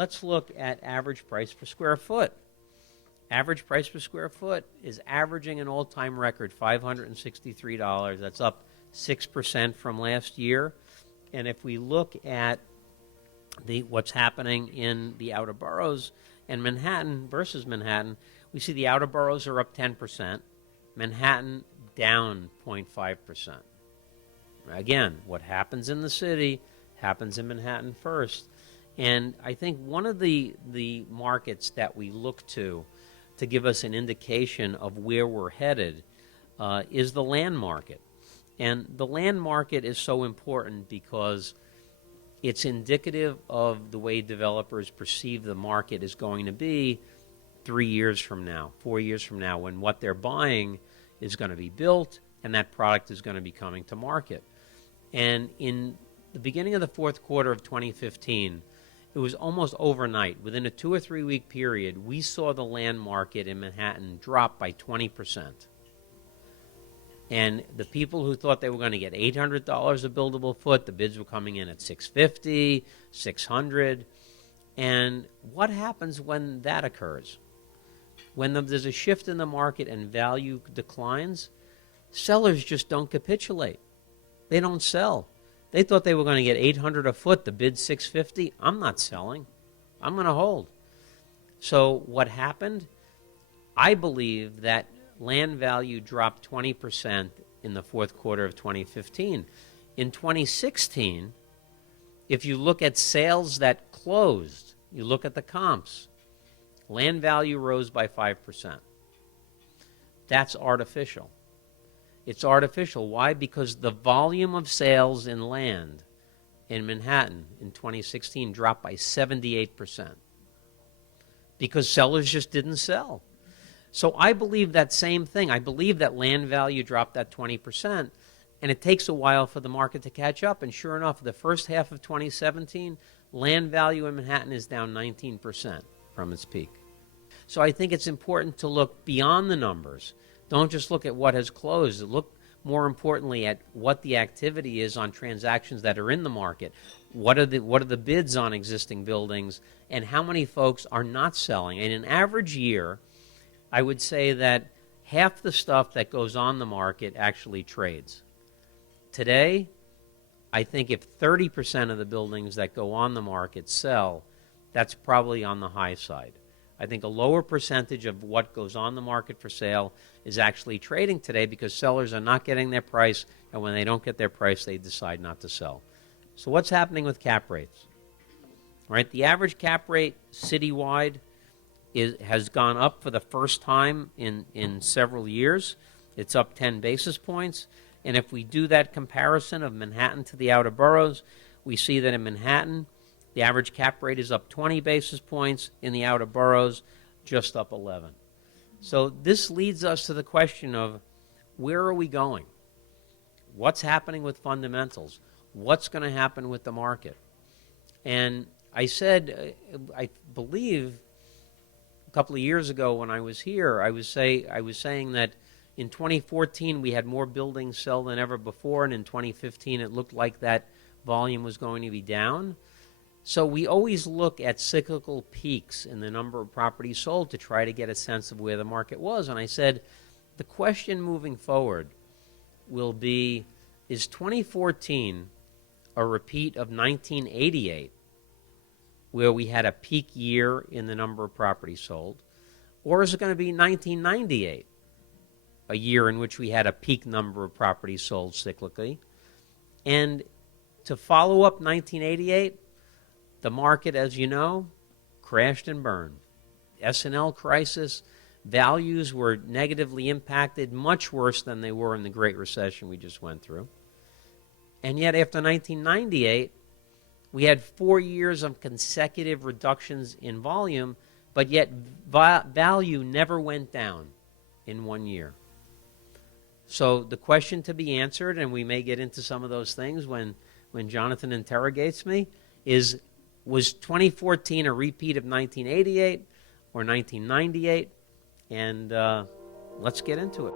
let's look at average price per square foot. Average price per square foot is averaging an all-time record, $563. That's up 6% from last year. And if we look at what's happening in the outer boroughs and Manhattan versus Manhattan, we see the outer boroughs are up 10%, Manhattan down 0.5%. Again, what happens in the city happens in Manhattan first. And I think one of the markets that we look to give us an indication of where we're headed is the land market. And the land market is so important because it's indicative of the way developers perceive the market is going to be 3 years from now, 4 years from now, when what they're buying is going to be built and that product is going to be coming to market. And in the beginning of the fourth quarter of 2015, it was almost overnight. Within a 2 or 3 week period, we saw the land market in Manhattan drop by 20%. And the people who thought they were going to get $800 a buildable foot, the bids were coming in at $650, $600. And what happens when that occurs? When there's a shift in the market and value declines, sellers just don't capitulate. They don't sell. They thought they were going to get $800 a foot, the bid $650. I'm not selling. I'm going to hold. So what happened? I believe that land value dropped 20% in the fourth quarter of 2015. In 2016, if you look at sales that closed, you look at the comps, land value rose by 5%. That's artificial. It's artificial. Why? Because the volume of sales in land in Manhattan in 2016 dropped by 78%. Because sellers just didn't sell. So I believe that same thing. I believe that land value dropped that 20%, and it takes a while for the market to catch up. And sure enough, the first half of 2017, land value in Manhattan is down 19% from its peak. So I think it's important to look beyond the numbers. Don't just look at what has closed. Look more importantly at what the activity is on transactions that are in the market. What are the bids on existing buildings, and how many folks are not selling? And in an average year, I would say that half the stuff that goes on the market actually trades. Today, I think if 30% of the buildings that go on the market sell, that's probably on the high side. I think a lower percentage of what goes on the market for sale is actually trading today because sellers are not getting their price, and when they don't get their price, they decide not to sell. So what's happening with cap rates? Right, the average cap rate citywide has gone up for the first time in several years. It's up 10 basis points. And if we do that comparison of Manhattan to the outer boroughs, we see that in Manhattan, the average cap rate is up 20 basis points. In the outer boroughs, just up 11. So this leads us to the question of where are we going? What's happening with fundamentals? What's going to happen with the market? And I said, I believe a couple of years ago when I was here, I was saying that in 2014 we had more buildings sell than ever before, and in 2015 it looked like that volume was going to be down. So we always look at cyclical peaks in the number of properties sold to try to get a sense of where the market was. And I said, the question moving forward will be, is 2014 a repeat of 1988, where we had a peak year in the number of properties sold? Or is it going to be 1998, a year in which we had a peak number of properties sold cyclically? And to follow up 1988, the market, as you know, crashed and burned. S&L crisis, values were negatively impacted, much worse than they were in the Great Recession we just went through. And yet after 1998, we had 4 years of consecutive reductions in volume, but yet value never went down in 1 year. So the question to be answered, and we may get into some of those things when Jonathan interrogates me, is, was 2014 a repeat of 1988 or 1998? And let's get into it.